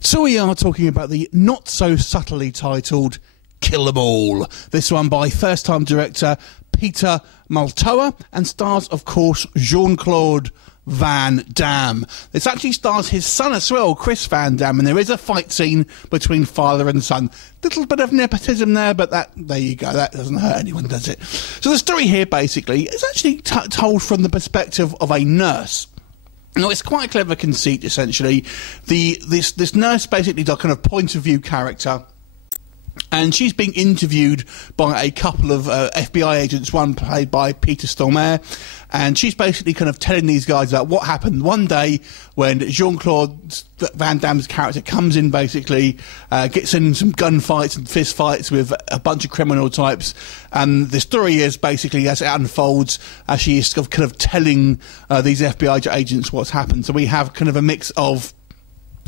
So we are talking about the not-so-subtly titled Kill 'Em All. This one by first-time director Peter Maltoa and stars, of course, Jean-Claude Van Damme. This actually stars his son as well, Chris Van Damme, and there is a fight scene between father and son. Little bit of nepotism there, but there you go. That doesn't hurt anyone, does it? So the story here, basically, is actually told from the perspective of a nurse. Now, it's quite a clever conceit, essentially. This nurse basically is a kind of point of view character, and she's being interviewed by a couple of FBI agents, one played by Peter Stormare, and she's basically kind of telling these guys about what happened one day when Jean-Claude Van Damme's character comes in, basically, gets in some gunfights and fist fights with a bunch of criminal types, and the story is basically, as it unfolds, as she is kind of telling these FBI agents what's happened. So we have kind of a mix of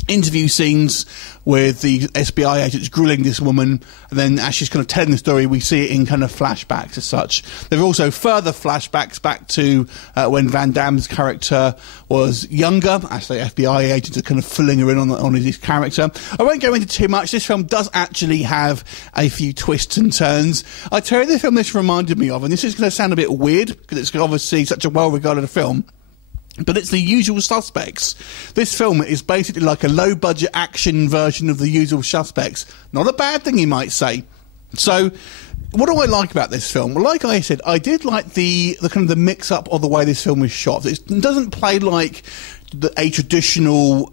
interview scenes with the SBI agents grilling this woman, and then as she's kind of telling the story, we see it in kind of flashbacks as such. There are also further flashbacks back to when Van Damme's character was younger, as the FBI agents are kind of filling her in on his character. I won't go into too much. This film does actually have a few twists and turns. I tell you, the film this reminded me of, and this is going to sound a bit weird because it's obviously such a well-regarded film, but it's The Usual Suspects. This film is basically like a low-budget action version of The Usual Suspects. Not a bad thing, you might say. So, what do I like about this film? Well, like I said, I did like the kind of the mix-up of the way this film is shot. It doesn't play like a traditional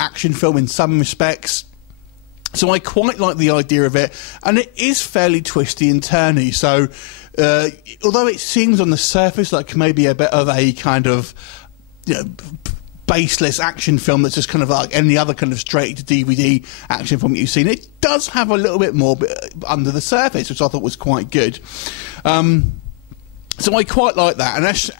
action film in some respects. So I quite like the idea of it, and it is fairly twisty and turny. So, although it seems on the surface like maybe a bit of a kind of, you know, baseless action film that's just kind of like any other kind of straight to DVD action film that you've seen, it does have a little bit more under the surface, which I thought was quite good. So I quite like that, and as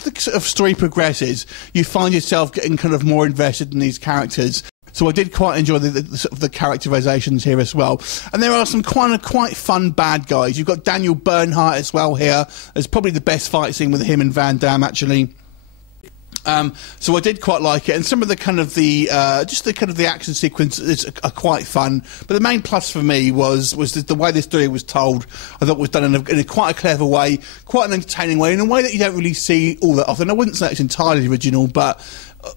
the sort of story progresses, you find yourself getting kind of more invested in these characters. So I did quite enjoy the characterizations here as well. And there are some quite fun bad guys. You've got Daniel Bernhardt as well here. There's probably the best fight scene with him and Van Damme, actually. So I did quite like it, and some of the kind of the action sequences are quite fun. But the main plus for me was the way this story was told. I thought was done in a quite a clever way, quite an entertaining way, in a way that you don't really see all that often. I wouldn't say it's entirely original, but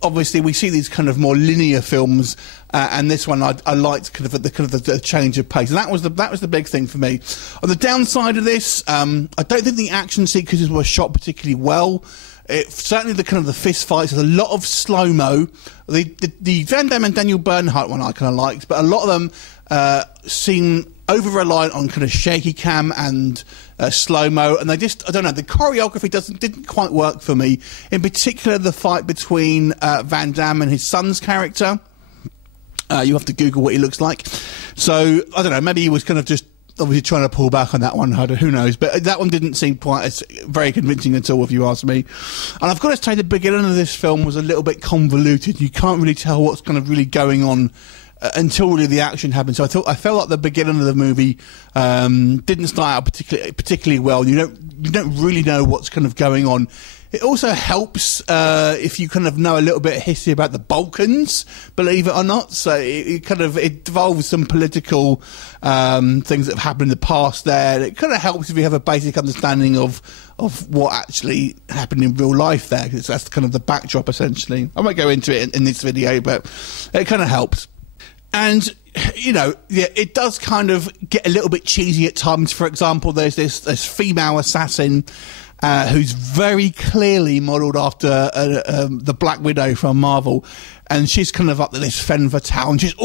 obviously we see these kind of more linear films, and this one I liked kind of the change of pace, and that was the big thing for me. On the downside of this, I don't think the action sequences were shot particularly well. Certainly the kind of the fist fights, there's a lot of slow-mo. The Van Damme and Daniel Bernhardt one I kind of liked, but a lot of them seem over-reliant on kind of shaky cam and slow-mo, and they just, I don't know, the choreography didn't quite work for me. In particular, the fight between Van Damme and his son's character. You have to Google what he looks like. So, I don't know, maybe he was kind of just obviously trying to pull back on that one, who knows, but that one didn't seem quite as very convincing at all, if you ask me. And I've got to say, the beginning of this film was a little bit convoluted. You can't really tell what's kind of really going on until really the action happens. So I felt like the beginning of the movie didn't start out particularly well. You don't really know what's kind of going on. It also helps if you kind of know a little bit of history about the Balkans, believe it or not. So it involves some political things that have happened in the past there. It kind of helps if you have a basic understanding of what actually happened in real life there, because that's kind of the backdrop, essentially. I won't go into it in this video, but it kind of helps. And, you know, yeah, it does kind of get a little bit cheesy at times. For example, there's this female assassin who's very clearly modelled after the Black Widow from Marvel, and she's kind of up to this femme fatale, and she's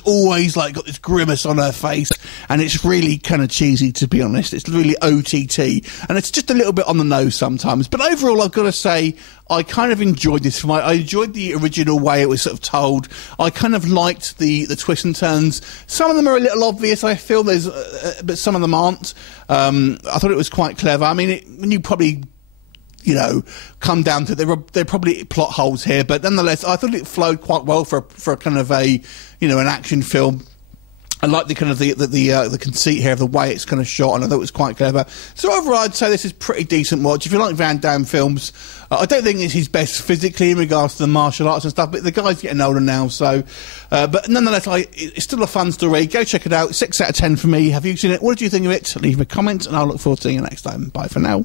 always like got this grimace on her face, and it's really kind of cheesy, to be honest. It's really OTT, and it's just a little bit on the nose sometimes. But overall, I've got to say, I kind of enjoyed this film. I enjoyed the original way it was sort of told. I kind of liked the twists and turns. Some of them are a little obvious, I feel, but some of them aren't. I thought it was quite clever. I mean, when you probably, you know, come down to there are probably plot holes here, but nonetheless, I thought it flowed quite well for a kind of a, you know, an action film. I like the kind of the conceit here of the way it's kind of shot, and I thought it was quite clever. So overall, I'd say this is pretty decent watch. If you like Van Damme films, I don't think it's his best physically in regards to the martial arts and stuff, but the guy's getting older now, so... but nonetheless, it's still a fun story. Go check it out. 6 out of 10 for me. Have you seen it? What did you think of it? Leave a comment, and I'll look forward to seeing you next time. Bye for now.